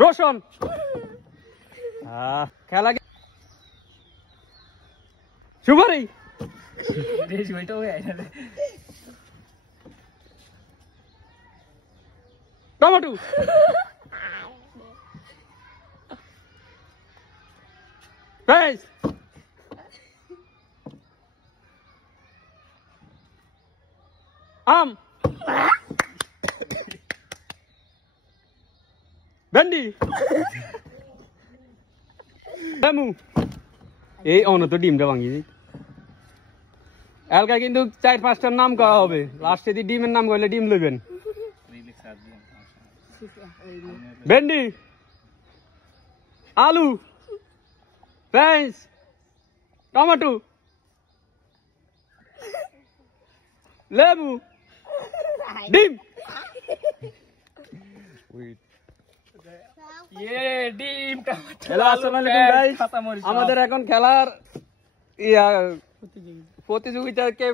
রোশন খেলা সুপারি টমেটো পেঁয়াজ আম ভেন্ডি লেবু এই অনত ডিমটা ভাঙি এলকা কিন্তু 4-5টার নাম করা হবে লাস্টে যদি ডিমের নাম করলে ডিম লইবেন ভেন্ডি আলু পেঁয়াজ টমেটো লেবু ডিম আমাদের এখন খেলার প্রতিযোগিতাকে